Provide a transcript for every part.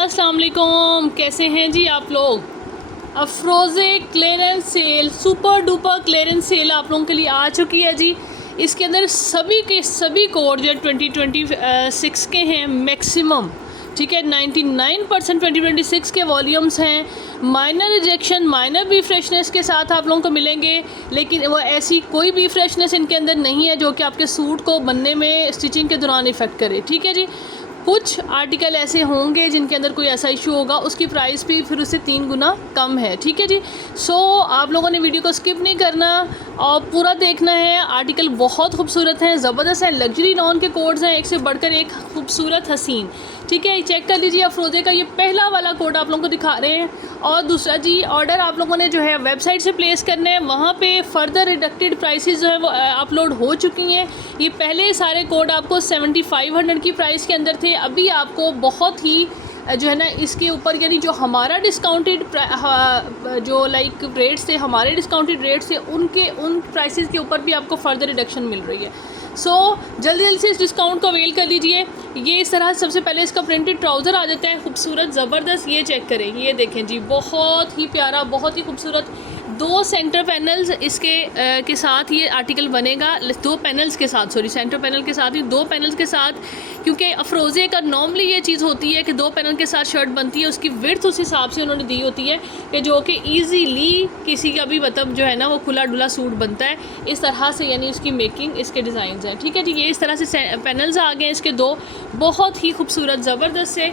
अस्सलाम वालेकुम, कैसे हैं जी आप लोग। Afroze clearance sale, super duper clearance sale आप लोगों के लिए आ चुकी है जी। इसके अंदर सभी के सभी कोड जो 2026 के हैं मैक्सिमम, ठीक है। 99% 2026 के वॉल्यूम्स हैं। Minor rejection, minor B freshness के साथ आप लोगों को मिलेंगे, लेकिन वो ऐसी कोई बी फ्रेशनेस इनके अंदर नहीं है जो कि आपके सूट को बनने में स्टिचिंग के दौरान इफ़ेक्ट करे, ठीक है जी। कुछ आर्टिकल ऐसे होंगे जिनके अंदर कोई ऐसा इशू होगा, उसकी प्राइस भी फिर उससे 3 गुना कम है, ठीक है जी। सो आप लोगों ने वीडियो को स्किप नहीं करना और पूरा देखना है। आर्टिकल बहुत खूबसूरत हैं, ज़बरदस्त हैं, लग्जरी नॉन के कोड्स हैं, एक से बढ़कर एक खूबसूरत हसीन, ठीक है। चेक कर लीजिए, अफरोज़े का ये पहला वाला कोड आप लोगों को दिखा रहे हैं। और दूसरा जी, ऑर्डर आप लोगों ने जो है वेबसाइट से प्लेस करना है, वहाँ पे फर्दर रिडक्टेड प्राइसेस जो है वो अपलोड हो चुकी हैं। ये पहले सारे कोड आपको 7500 की प्राइस के अंदर थे, अभी आपको बहुत ही जो है ना इसके ऊपर, यानी जो हमारा डिस्काउंटेड जो लाइक रेट्स थे, हमारे डिस्काउंटेड रेट्स थे, उन प्राइसेस के ऊपर भी आपको फर्दर रिडक्शन मिल रही है। सो जल्दी जल्दी से इस डिस्काउंट को अवेल कर लीजिए। ये इस तरह सबसे पहले इसका प्रिंटेड ट्राउज़र आ जाता है, खूबसूरत ज़बरदस्त। ये चेक करें, ये देखें जी, बहुत ही प्यारा, बहुत ही खूबसूरत। 2 सेंटर पैनल्स इसके के साथ ये आर्टिकल बनेगा। 2 पैनल्स के साथ, सॉरी, सेंटर पैनल के साथ ही 2 पैनल्स के साथ, क्योंकि अफरोज़े का नॉर्मली ये चीज़ होती है कि 2 पैनल के साथ शर्ट बनती है, उसकी विड्थ उस हिसाब से उन्होंने दी होती है कि जो कि ईज़िली किसी का भी मतलब जो है ना वो खुला डुला सूट बनता है इस तरह से, यानी उसकी मेकिंग, इसके डिज़ाइन हैं, ठीक है जी। ये इस तरह से पैनल्स आ गए इसके 2, बहुत ही खूबसूरत ज़बरदस्त से।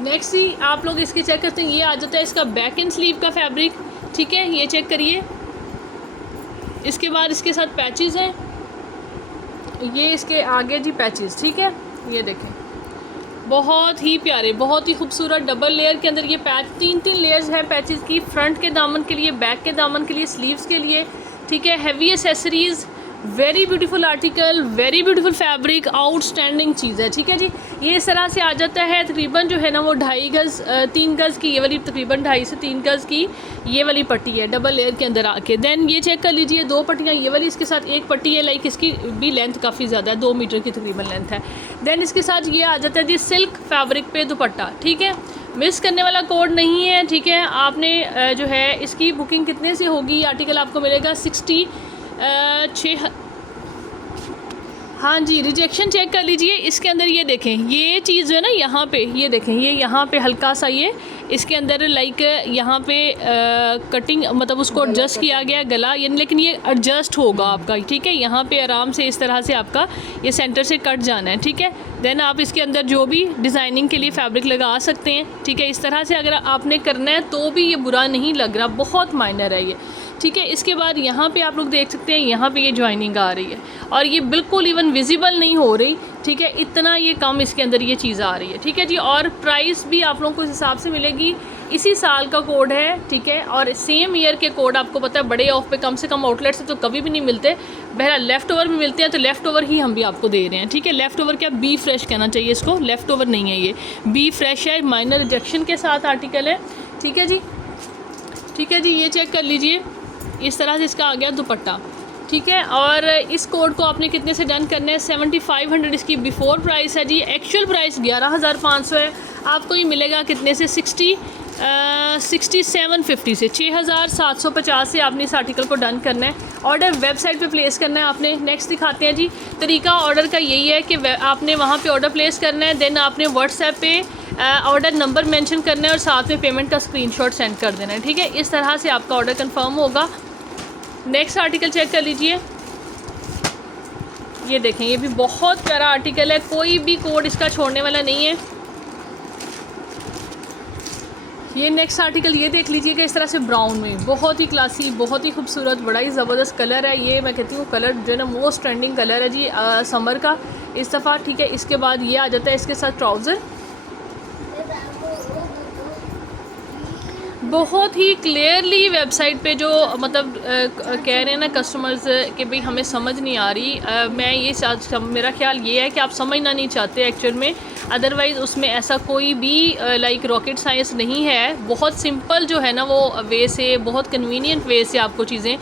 नेक्स्ट ही आप लोग इसके चेक करते हैं, ये आ जाता है इसका बैक एंड स्लीव का फैब्रिक, ठीक है। ये चेक करिए, इसके बाद इसके साथ पैचेस हैं, ये इसके आगे जी पैचेस, ठीक है। ये देखें, बहुत ही प्यारे, बहुत ही खूबसूरत डबल लेयर के अंदर ये पैच, 3 लेयर्स हैं पैचेस की, फ्रंट के दामन के लिए, बैक के दामन के लिए, स्लीव्स के लिए, ठीक है। Heavy accessories, very beautiful article, very beautiful fabric, outstanding चीज़ है, ठीक है जी। ये इस तरह से आ जाता है, तकरीबन जो है ना वो 2.5 गज़ 3 गज़ की, ये वाली तकरीबन 2.5 से 3 गज़ की ये वाली पट्टी है डबल लेयर के अंदर आके। देन ये चेक कर लीजिए, 2 पट्टियाँ, ये वाली इसके साथ एक पट्टी है, लाइक इसकी भी लेंथ काफ़ी ज़्यादा है, 2 मीटर की तकरीबन लेंथ है। देन इसके साथ ये आ जाता है जी सिल्क फैब्रिक पे दुपट्टा, ठीक है। मिस करने वाला कोड नहीं है, ठीक है। आपने जो है इसकी बुकिंग कितने से होगी, आर्टिकल आपको मिलेगा 66। हाँ जी, रिजेक्शन चेक कर लीजिए, इसके अंदर ये देखें, ये चीज़ जो है ना यहाँ पे, ये देखें, ये यहाँ पे हल्का सा ये इसके अंदर लाइक यहाँ पे कटिंग, मतलब उसको एडजस्ट किया गया गला, यानी, लेकिन ये एडजस्ट होगा आपका, ठीक है। यहाँ पे आराम से इस तरह से आपका ये सेंटर से कट जाना है, ठीक है। देन आप इसके अंदर जो भी डिज़ाइनिंग के लिए फैब्रिक लगा सकते हैं, ठीक है। इस तरह से अगर आपने करना है तो भी ये बुरा नहीं लग रहा, बहुत माइनर है ये, ठीक है। इसके बाद यहाँ पे आप लोग देख सकते हैं, यहाँ पे ये जॉइनिंग आ रही है और ये बिल्कुल इवन विजिबल नहीं हो रही, ठीक है। इतना ये कम इसके अंदर ये चीज़ आ रही है, ठीक है जी। और प्राइस भी आप लोगों को इस हिसाब से मिलेगी, इसी साल का कोड है, ठीक है। और सेम ईयर के कोड आपको पता है बड़े ऑफ पे कम से कम आउटलेट से तो कभी भी नहीं मिलते, बहरहाल लेफ़्ट ओवर में मिलते हैं, तो लेफ़्ट ओवर ही हम भी आपको दे रहे हैं, ठीक है। लेफ़्ट ओवर क्या, बी फ्रेश कहना चाहिए इसको, लेफ़्ट ओवर नहीं है, ये बी फ्रेश है, माइनर रिजेक्शन के साथ आर्टिकल है, ठीक है जी, ठीक है जी। ये चेक कर लीजिए, इस तरह से इसका आ गया दुपट्टा, ठीक है। और इस कोड को आपने कितने से डन करना है, 7500 इसकी बिफोर प्राइस है जी, एक्चुअल प्राइस 11500 है। आपको ये मिलेगा कितने से, 6750 से, 6750 से आपने इस आर्टिकल को डन करना है। ऑर्डर वेबसाइट पे प्लेस करना है आपने। नेक्स्ट दिखाते हैं जी, तरीका ऑर्डर का यही है कि आपने वहाँ पे ऑर्डर प्लेस करना है, देन आपने व्हाट्सएप पे ऑर्डर नंबर मेंशन करना है और साथ में पेमेंट का स्क्रीनशॉट सेंड कर देना है, ठीक है। इस तरह से आपका ऑर्डर कंफर्म होगा। नेक्स्ट आर्टिकल चेक कर लीजिए, ये देखें, ये भी बहुत प्यारा आर्टिकल है, कोई भी कोड इसका छोड़ने वाला नहीं है। ये नेक्स्ट आर्टिकल ये देख लीजिएगा, इस तरह से ब्राउन में, बहुत ही क्लासी, बहुत ही खूबसूरत, बड़ा ही ज़बरदस्त कलर है ये। मैं कहती हूँ कलर जो है ना मोस्ट ट्रेंडिंग कलर है जी समर का इस दफ़ा, ठीक है। इसके बाद ये आ जाता है इसके साथ ट्राउज़र, बहुत ही क्लियरली वेबसाइट पे जो मतलब कह रहे हैं ना कस्टमर्स कि भाई हमें समझ नहीं आ रही, मैं ये मेरा ख्याल ये है कि आप समझना नहीं चाहते एक्चुअल में, अदरवाइज़ उसमें ऐसा कोई भी लाइक रॉकेट साइंस नहीं है। बहुत सिंपल जो है ना वो वे से, बहुत कन्वीनियंट वे से आपको चीज़ें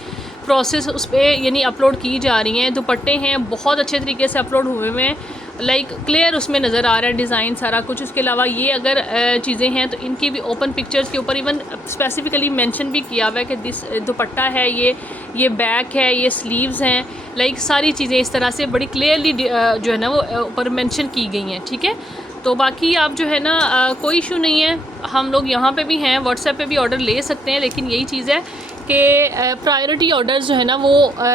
प्रोसेस उस पर यानी अपलोड की जा रही हैं। दुपट्टे हैं बहुत अच्छे तरीके से अपलोड हुए हुए हैं, लाइक क्लियर उसमें नज़र आ रहा है डिज़ाइन सारा कुछ। उसके अलावा ये अगर चीज़ें हैं तो इनकी भी ओपन पिक्चर्स के ऊपर इवन स्पेसिफिकली मेंशन भी किया हुआ है कि दिस दुपट्टा है, ये बैक है, ये स्लीव्स हैं, लाइक सारी चीज़ें इस तरह से बड़ी क्लियरली जो है ना वो ऊपर मेंशन की गई हैं। ठीक है, तो बाकी आप जो है ना कोई इशू नहीं है, हम लोग यहाँ पे भी हैं, व्हाट्सएप पे भी ऑर्डर ले सकते हैं, लेकिन यही चीज़ है कि प्रायोरिटी ऑर्डर्स जो है ना वो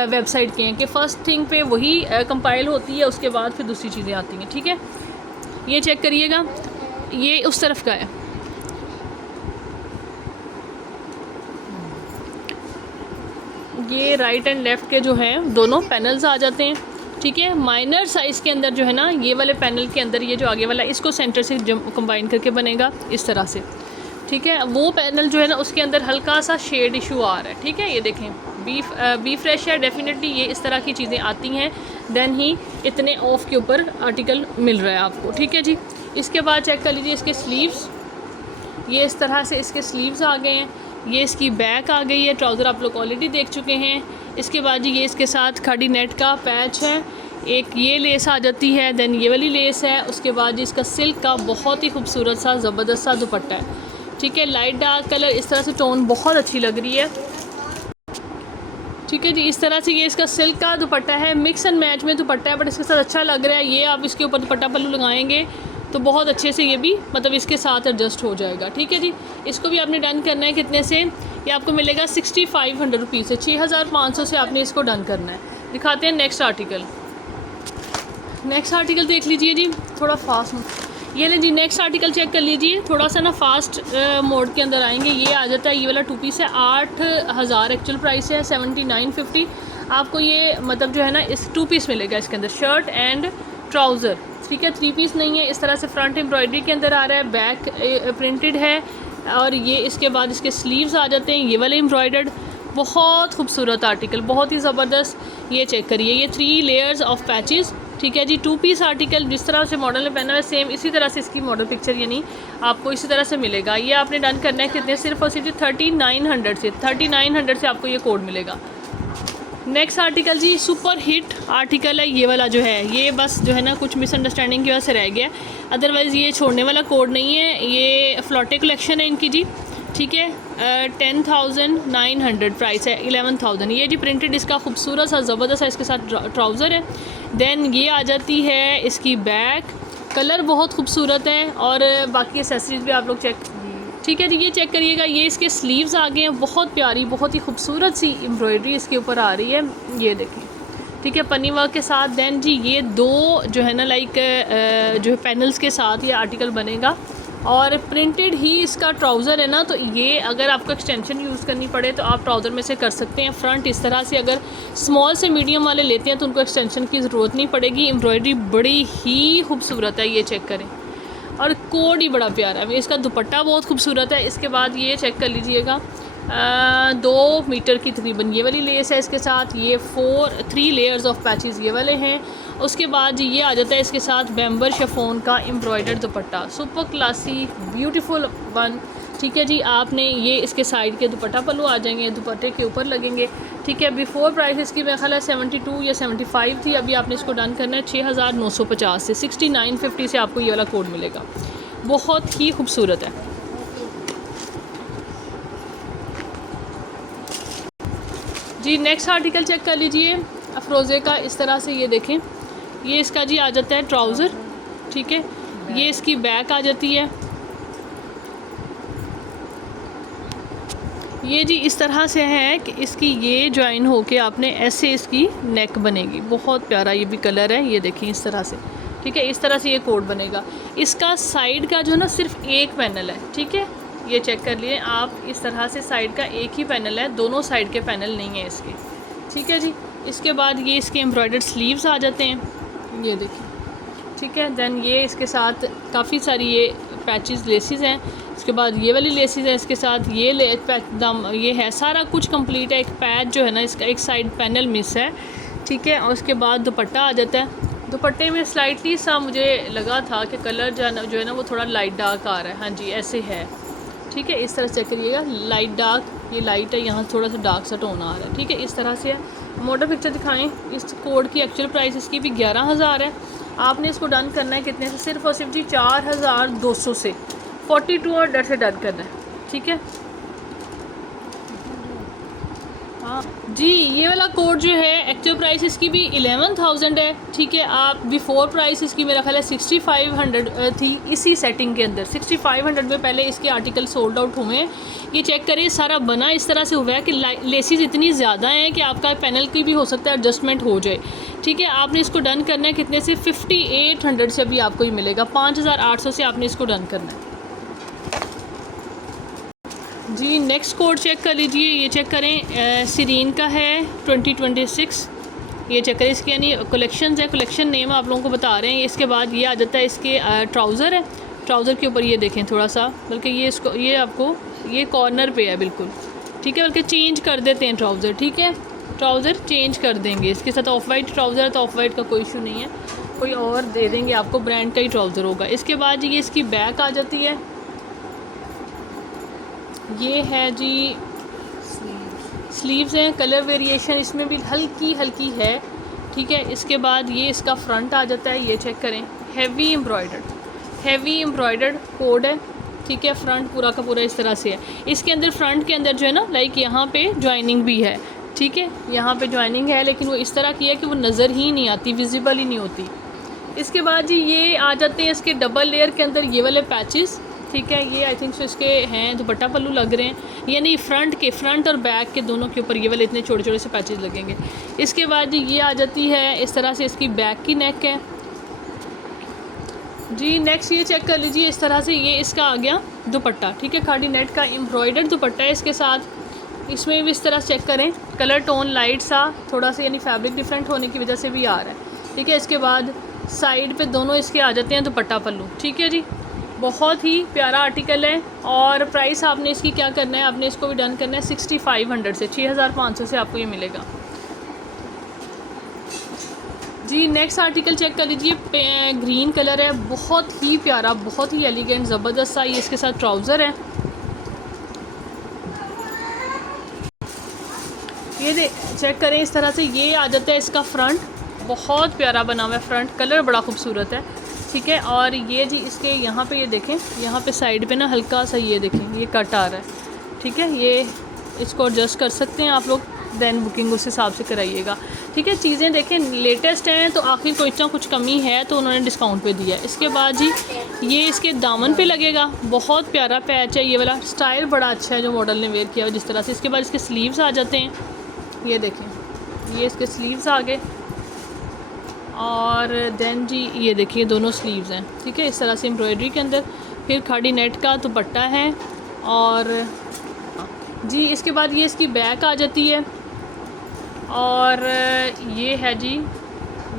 वेबसाइट के हैं कि फ़र्स्ट थिंग पे वही कंपाइल होती है, उसके बाद फिर दूसरी चीज़ें आती हैं। ठीक है, ये चेक करिएगा, ये उस तरफ का है। ये राइट एंड लेफ़्ट के जो हैं दोनों पैनल्स आ जाते हैं। ठीक है, माइनर साइज़ के अंदर जो है ना ये वाले पैनल के अंदर ये जो आगे वाला इसको सेंटर से कंबाइन करके बनेगा इस तरह से। ठीक है, वो पैनल जो है ना उसके अंदर हल्का सा शेड इशू आ रहा है। ठीक है, ये देखें बी फ्रेश है, डेफिनेटली ये इस तरह की चीज़ें आती हैं, देन ही इतने ऑफ के ऊपर आर्टिकल मिल रहा है आपको। ठीक है जी, इसके बाद चेक कर लीजिए इसके स्लीव्स, ये इस तरह से इसके स्लीव्स आ गए हैं, ये इसकी बैक आ गई है, ट्राउज़र आप लोग ऑलरेडी देख चुके हैं। इसके बाद जी ये इसके साथ खड़ी नेट का पैच है, एक ये लेस आ जाती है, देन ये वाली लेस है। उसके बाद जी इसका सिल्क का बहुत ही खूबसूरत सा ज़बरदस्त सा दुपट्टा है। ठीक है, लाइट डार्क कलर, इस तरह से टोन बहुत अच्छी लग रही है। ठीक है जी, इस तरह से ये इसका सिल्क का दुपट्टा है, मिक्स एंड मैच में दुपट्टा है, बट इसके साथ अच्छा लग रहा है। ये आप इसके ऊपर दुपट्टा पल्लू लगाएंगे तो बहुत अच्छे से ये भी मतलब इसके साथ एडजस्ट हो जाएगा। ठीक है जी, इसको भी आपने डन करना है कितने से, ये आपको मिलेगा 6500 रुपीज़ से, 6500 से आपने इसको डन करना है। दिखाते हैं नेक्स्ट आर्टिकल। नेक्स्ट आर्टिकल देख लीजिए जी, थोड़ा फास्ट, ये ले जी नेक्स्ट आर्टिकल चेक कर लीजिए, थोड़ा सा ना फास्ट मोड के अंदर आएंगे। ये आ जाता है, ये वाला 2 पीस है, 8000 एक्चुअल प्राइस है, 7950 आपको ये मतलब जो है ना इस 2 पीस मिलेगा इसके अंदर, शर्ट एंड ट्राउज़र। ठीक है, 3 पीस नहीं है। इस तरह से फ्रंट एम्ब्रॉयडरी के अंदर आ रहा है, बैक प्रिंटेड है, और ये इसके बाद इसके स्लीव्स आ जाते हैं, ये वाले एम्ब्रॉयडर्ड, बहुत खूबसूरत आर्टिकल, बहुत ही ज़बरदस्त। ये चेक करिए, ये 3 लेयर्स ऑफ पैचेस। ठीक है जी, 2 पीस आर्टिकल, जिस तरह से मॉडल में पहना है सेम इसी तरह से इसकी मॉडल पिक्चर यानी आपको इसी तरह से मिलेगा। ये आपने डन करना है कितने, सिर्फ और सिर्फ 3900 से, 3900 से आपको ये कोड मिलेगा। नेक्स्ट आर्टिकल जी सुपर हिट आर्टिकल है, ये वाला जो है, ये बस जो है ना कुछ मिसअंडरस्टैंडिंग की वजह से रह गया, अदरवाइज़ ये छोड़ने वाला कोड नहीं है। ये फ्लॉटे कलेक्शन है इनकी जी। ठीक है, 10,900 प्राइस है, 11,000। ये जी प्रिंटेड इसका खूबसूरत सा ज़बरदस्त सा इसके साथ ट्राउज़र है। देन ये आ जाती है इसकी बैक, कलर बहुत खूबसूरत है, और बाकी एसेसरीज भी आप लोग चेक। ठीक है जी, ये चेक करिएगा, ये इसके स्लीव्स आ गए हैं, बहुत प्यारी बहुत ही खूबसूरत सी एम्ब्रॉयडरी इसके ऊपर आ रही है, ये देखें। ठीक है, पन्नी वर्क के साथ। देन जी ये 2 जो है ना लाइक जो है पैनल्स के साथ ये आर्टिकल बनेगा, और प्रिंटेड ही इसका ट्राउज़र है ना, तो ये अगर आपको एक्सटेंशन यूज़ करनी पड़े तो आप ट्राउज़र में से कर सकते हैं। फ्रंट इस तरह से अगर स्मॉल से मीडियम वाले लेते हैं तो उनको एक्सटेंशन की ज़रूरत नहीं पड़ेगी। एम्ब्रॉयडरी बड़ी ही खूबसूरत है, ये चेक करें, और कोड ही बड़ा प्यारा है। इसका दुपट्टा बहुत खूबसूरत है। इसके बाद ये चेक कर लीजिएगा, 2 मीटर की तकरीबन ये वाली लेस है इसके साथ, ये 3 लेयर्स ऑफ पैचेस ये वाले हैं। उसके बाद ये आ जाता है इसके साथ बैम्बर शिफॉन का एम्ब्रॉयडर्ड दुपट्टा, सुपर क्लासी ब्यूटीफुल वन। ठीक है जी, आपने ये इसके साइड के दुपट्टा पल्लू आ जाएंगे, दुपट्टे के ऊपर लगेंगे। ठीक है, बिफोर प्राइस इसकी मेरा ख्याल है 72 या 75 थी, अभी आपने इसको डन करना है 6950 से, 6950 से आपको ये वाला कोड मिलेगा। बहुत ही खूबसूरत है। जी नेक्स्ट आर्टिकल चेक कर लीजिए, अफरोज़े का, इस तरह से ये देखें, ये इसका जी आ जाता है ट्राउज़र। ठीक है, ये इसकी बैक आ जाती है, ये जी इस तरह से है कि इसकी ये ज्वाइन होके आपने ऐसे इसकी नेक बनेगी, बहुत प्यारा ये भी कलर है, ये देखें इस तरह से। ठीक है, इस तरह से ये कोड बनेगा। इसका साइड का जो ना सिर्फ एक पैनल है। ठीक है, ये चेक कर लिए आप, इस तरह से साइड का एक ही पैनल है, दोनों साइड के पैनल नहीं है इसके। ठीक है जी, इसके बाद ये इसके एम्ब्रॉयडर्ड स्लीव्स आ जाते हैं, ये देखिए। ठीक है, देन ये इसके साथ काफ़ी सारी ये पैचेस लेसेस हैं। इसके बाद ये वाली लेसेस हैं इसके साथ, ये दम ये है, सारा कुछ कंप्लीट है। एक पैच जो है ना इसका एक साइड पैनल मिस है। ठीक है, और उसके बाद दुपट्टा आ जाता है। दुपट्टे में स्लाइटली सा मुझे लगा था कि कलर जो है ना वो थोड़ा लाइट डार्क आ रहा है। हाँ जी, ऐसे है। ठीक है, इस तरह से चेक करिएगा। लाइट डार्क, ये लाइट है, यहाँ थोड़ा सा डार्क सा टोन आ रहा है। ठीक है, इस तरह से है। मोटा पिक्चर दिखाएं। इस कोड की एक्चुअल प्राइस इसकी भी 11,000 है। आपने इसको डन करना है कितने से? सिर्फ और सिर्फ जी 4,200 से, 4200 से डन करना है। ठीक है, हाँ जी, ये वाला कोड जो है एक्चुअल प्राइस इसकी भी 11,000 है। ठीक है, आप बिफोर प्राइस इसकी मेरा ख्याल है 6500 थी इसी सेटिंग के अंदर। 6500 में पहले इसके आर्टिकल सोल्ड आउट हुए हैं। ये चेक करें, सारा बना इस तरह से हुआ है कि लेसिस इतनी ज़्यादा हैं कि आपका पैनल की भी हो सकता है एडजस्टमेंट हो जाए। ठीक है, आपने इसको डन करना है कितने से? 5800 से अभी आपको ये मिलेगा। 5800 से आपने इसको डन करना है जी। नेक्स्ट कोड चेक कर लीजिए, ये चेक करें, सीरीन का है 2026। ये चेक करें, इसके यानी कलेक्शंस है, कलेक्शन नेम आप लोगों को बता रहे हैं। इसके बाद ये आ जाता है इसके ट्राउज़र है। ट्राउज़र के ऊपर ये देखें थोड़ा सा, बल्कि ये इसको ये आपको ये कॉर्नर पे है बिल्कुल। ठीक है, बल्कि चेंज कर देते हैं ट्राउज़र। ठीक है, ट्राउज़र चेंज कर देंगे। इसके साथ ऑफ वाइट ट्राउज़र है तो ऑफ वाइट का कोई इशू नहीं है, कोई और दे देंगे आपको, ब्रांड का ही ट्राउज़र होगा। इसके बाद ये इसकी बैक आ जाती है, ये है जी स्लीव्स हैं। कलर वेरिएशन इसमें भी हल्की हल्की है। ठीक है, इसके बाद ये इसका फ्रंट आ जाता है, ये चेक करें, हैवी एम्ब्रॉयडर्ड कोड है। ठीक है, फ्रंट पूरा का पूरा इस तरह से है। इसके अंदर फ्रंट के अंदर जो है ना, लाइक यहाँ पे ज्वाइनिंग भी है। ठीक है, यहाँ पे ज्वाइनिंग है, लेकिन वो इस तरह की है कि वो नज़र ही नहीं आती, विजिबल ही नहीं होती। इसके बाद जी ये आ जाते हैं इसके डबल लेयर के अंदर ये वाले पैचेस। ठीक है, ये आई थिंक सो इसके हैं दुपट्टा पल्लू लग रहे हैं, यानी फ्रंट और बैक के दोनों के ऊपर ये वाले इतने छोटे छोटे से पैचेस लगेंगे। इसके बाद जी ये आ जाती है इस तरह से इसकी बैक की नेक है जी। नेक्स्ट ये चेक कर लीजिए, इस तरह से ये इसका आ गया दुपट्टा। ठीक है, खाड़ी नेट का एम्ब्रॉयडर्ड दुपट्टा है इसके साथ। इसमें भी इस तरह चेक करें, कलर टोन लाइट सा थोड़ा सा, यानी फैब्रिक डिफरेंट होने की वजह से भी आ रहा है। ठीक है, इसके बाद साइड पे दोनों इसके आ जाते हैं दुपट्टा पल्लू। ठीक है जी, बहुत ही प्यारा आर्टिकल है। और प्राइस आपने इसकी क्या करना है, आपने इसको भी डन करना है 6500 से, 6500 से आपको ये मिलेगा जी। नेक्स्ट आर्टिकल चेक कर लीजिए, ग्रीन कलर है, बहुत ही प्यारा, बहुत ही एलिगेंट, ज़बरदस्त सा। ये इसके साथ ट्राउज़र है, ये चेक करें इस तरह से। ये आ जाता है इसका फ्रंट, बहुत प्यारा बना हुआ है फ्रंट, कलर बड़ा खूबसूरत है। ठीक है, और ये जी इसके यहाँ पे ये देखें, यहाँ पे साइड पे ना हल्का सा ये देखें ये कट आ रहा है। ठीक है, ये इसको एडजस्ट कर सकते हैं आप लोग, दैन बुकिंग उस हिसाब से कराइएगा। ठीक है, चीज़ें देखें लेटेस्ट हैं तो आखिर कोई ना कुछ कमी है तो उन्होंने डिस्काउंट पे दिया है। इसके बाद जी ये इसके दामन पे लगेगा, बहुत प्यारा पैच है ये वाला, स्टाइल बड़ा अच्छा है जो मॉडल ने वेयर किया हुआ जिस तरह से। इसके बाद इसके स्लीव्स आ जाते हैं, ये देखें, ये इसके स्लीव्स आ गए। और देन जी ये देखिए दोनों स्लीव्स हैं। ठीक है, इस तरह से एम्ब्रॉयडरी के अंदर। फिर खाड़ी नेट का दुपट्टा है। और जी इसके बाद ये इसकी बैक आ जाती है। और ये है जी,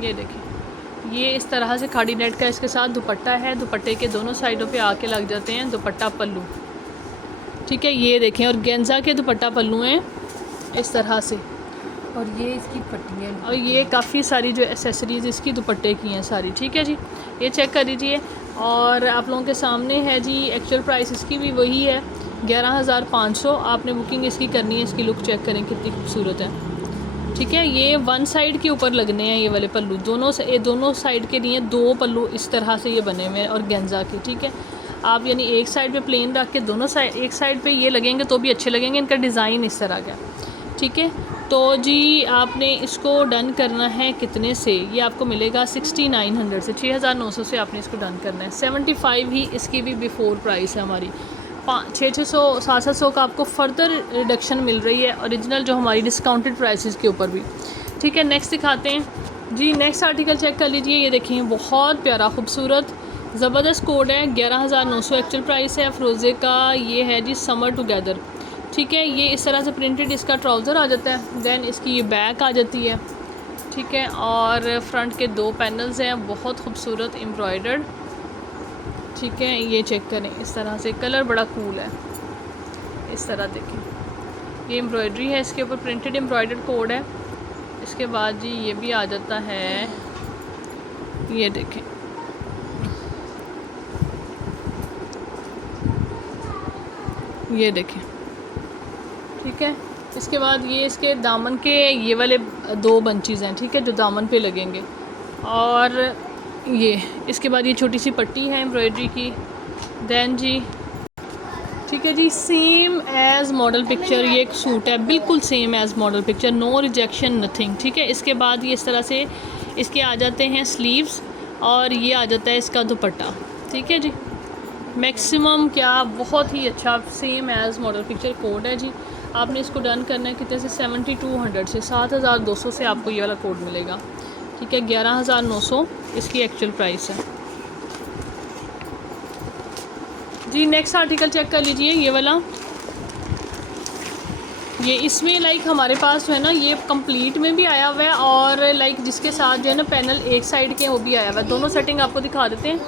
ये देखिए, ये इस तरह से खाड़ी नेट का इसके साथ दुपट्टा है। दुपट्टे के दोनों साइडों पे आके लग जाते हैं दुपट्टा पल्लू। ठीक है, ये देखें, और गेंजा के दुपट्टा पल्लू हैं इस तरह से। और ये इसकी पट्टियाँ, और ये काफ़ी सारी जो एसेसरीज़ इसकी दुपट्टे की हैं सारी। ठीक है जी, ये चेक कर लीजिए। और आप लोगों के सामने है जी एक्चुअल प्राइस इसकी भी वही है 11,500। आपने बुकिंग इसकी करनी है। इसकी लुक चेक करें कितनी खूबसूरत है। ठीक है, ये वन साइड के ऊपर लगने हैं ये वाले पल्लू, दोनों साइड के लिए दो पल्लू इस तरह से ये बने हुए हैं और गेंजा के। ठीक है, आप यानी एक साइड पे प्लेन रख के दोनों साइड, एक साइड पे ये लगेंगे तो भी अच्छे लगेंगे। इनका डिज़ाइन इस तरह का। ठीक है, तो जी आपने इसको डन करना है कितने से? ये आपको मिलेगा 6900 से, 6900 से आपने इसको डन करना है। 75 ही इसकी भी बिफोर प्राइस है हमारी। 600 700 का आपको फर्दर रिडक्शन मिल रही है ओरिजिनल जो हमारी डिस्काउंटेड प्राइसेस के ऊपर भी। ठीक है, नेक्स्ट दिखाते हैं जी। नेक्स्ट आर्टिकल चेक कर लीजिए, ये देखिए बहुत प्यारा खूबसूरत ज़बरदस्त कोड है। 11,900 एक्चुअल प्राइस है। अफरोज़े का ये है जी समर टुगेदर। ठीक है, ये इस तरह से प्रिंटेड इसका ट्राउज़र आ जाता है। दैन इसकी ये बैक आ जाती है। ठीक है, और फ्रंट के दो पैनल्स हैं, बहुत खूबसूरत एम्ब्रॉयडर्ड। ठीक है, ये चेक करें इस तरह से, कलर बड़ा कूल है। इस तरह देखें, ये एम्ब्रॉयडरी है, इसके ऊपर प्रिंटेड एम्ब्रॉयडर्ड कोड है। इसके बाद जी ये भी आ जाता है, ये देखें, ये देखें, ठीक है। इसके बाद ये इसके दामन के ये वाले 2 बंचेस हैं, ठीक है, जो दामन पे लगेंगे। और ये इसके बाद ये छोटी सी पट्टी है एम्ब्रॉयडरी की। देन जी ठीक है जी, सेम एज़ मॉडल पिक्चर ये एक सूट है, बिल्कुल same as model picture, no rejection nothing, ठीक है। इसके बाद ये इस तरह से इसके आ जाते हैं स्लीव्स और ये आ जाता है इसका दुपट्टा, ठीक है जी। मैक्सिमम क्या बहुत ही अच्छा same as model picture code है जी। आपने इसको डन करना है कितने से 7200 से 7200 से आपको ये वाला कोड मिलेगा, ठीक है। 11900 इसकी एक्चुअल प्राइस है जी। नेक्स्ट आर्टिकल चेक कर लीजिए, ये वाला, ये इसमें लाइक हमारे पास जो है ना ये कंप्लीट में भी आया हुआ है और लाइक जिसके साथ जो है ना पैनल एक साइड के वो भी आया हुआ है। दोनों सेटिंग आपको दिखा देते हैं।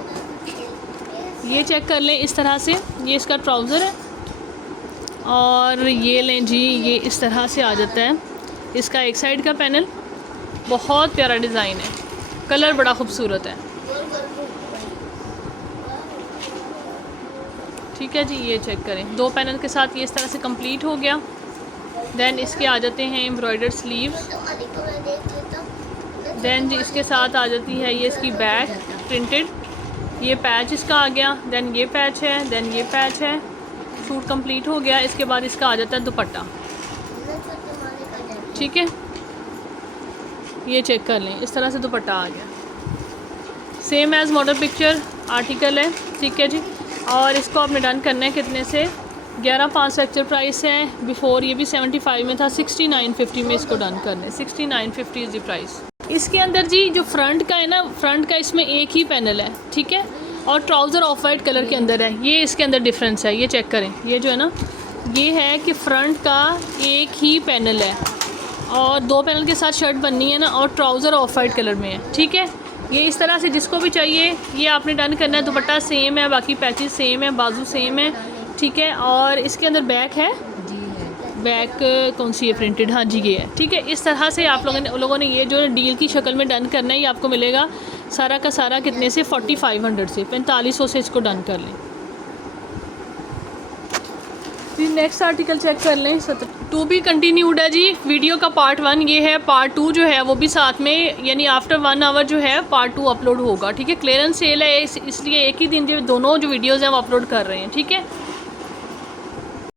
ये चेक कर लें इस तरह से, ये इसका ट्राउज़र है और ये लें जी, ये इस तरह से आ जाता है इसका एक साइड का पैनल। बहुत प्यारा डिज़ाइन है, कलर बड़ा खूबसूरत है, ठीक है जी। ये चेक करें, 2 पैनल के साथ ये इस तरह से कंप्लीट हो गया। देन इसके आ जाते हैं एम्ब्रॉयडर्ड स्लीव्स। देन जी इसके साथ आ जाती है ये इसकी बैक प्रिंटेड, ये पैच इसका आ गया। देन ये पैच है, देन ये पैच है, सूट कंप्लीट हो गया। इसके बाद इसका आ जाता है दुपट्टा, ठीक है। ये चेक कर लें, इस तरह से दुपट्टा आ गया, same as model picture article है, ठीक है जी। और इसको आपने डन करना है कितने से 11,500 एक्चुअल प्राइस है। बिफोर ये भी 75 में था, 6950 में इसको डन करना है। 6950 इज़ द प्राइस। इसके अंदर जी जो फ्रंट का है ना, फ्रंट का इसमें एक ही पैनल है, ठीक है, और ट्राउज़र ऑफ वाइट कलर के अंदर है। ये इसके अंदर डिफरेंस है, ये चेक करें। ये जो है ना ये है कि फ्रंट का एक ही पैनल है और 2 पैनल के साथ शर्ट बननी है ना, और ट्राउज़र ऑफ वाइट कलर में है, ठीक है। ये इस तरह से जिसको भी चाहिए ये आपने डन करना है। दुपट्टा सेम है, बाकी पैचेस सेम है, बाजू सेम है, ठीक है। और इसके अंदर बैक है जी है, बैक कौन सी है प्रिंटेड, हाँ जी ये है, ठीक है। इस तरह से आप लोगों ने ये जो डील की शक्ल में डन करना है, ये आपको मिलेगा सारा का सारा कितने से 4500 से 4500 से इसको डन कर लें। फिर नेक्स्ट आर्टिकल चेक कर लें, 2 भी कंटिन्यूड है जी। वीडियो का पार्ट 1 ये है, पार्ट 2 जो है वो भी साथ में, यानी आफ्टर 1 आवर जो है पार्ट 2 अपलोड होगा, ठीक है। क्लियरेंस सेल है इसलिए एक ही दिन जो दोनों जो वीडियोज़ हैं वो अपलोड कर रहे हैं, ठीक है।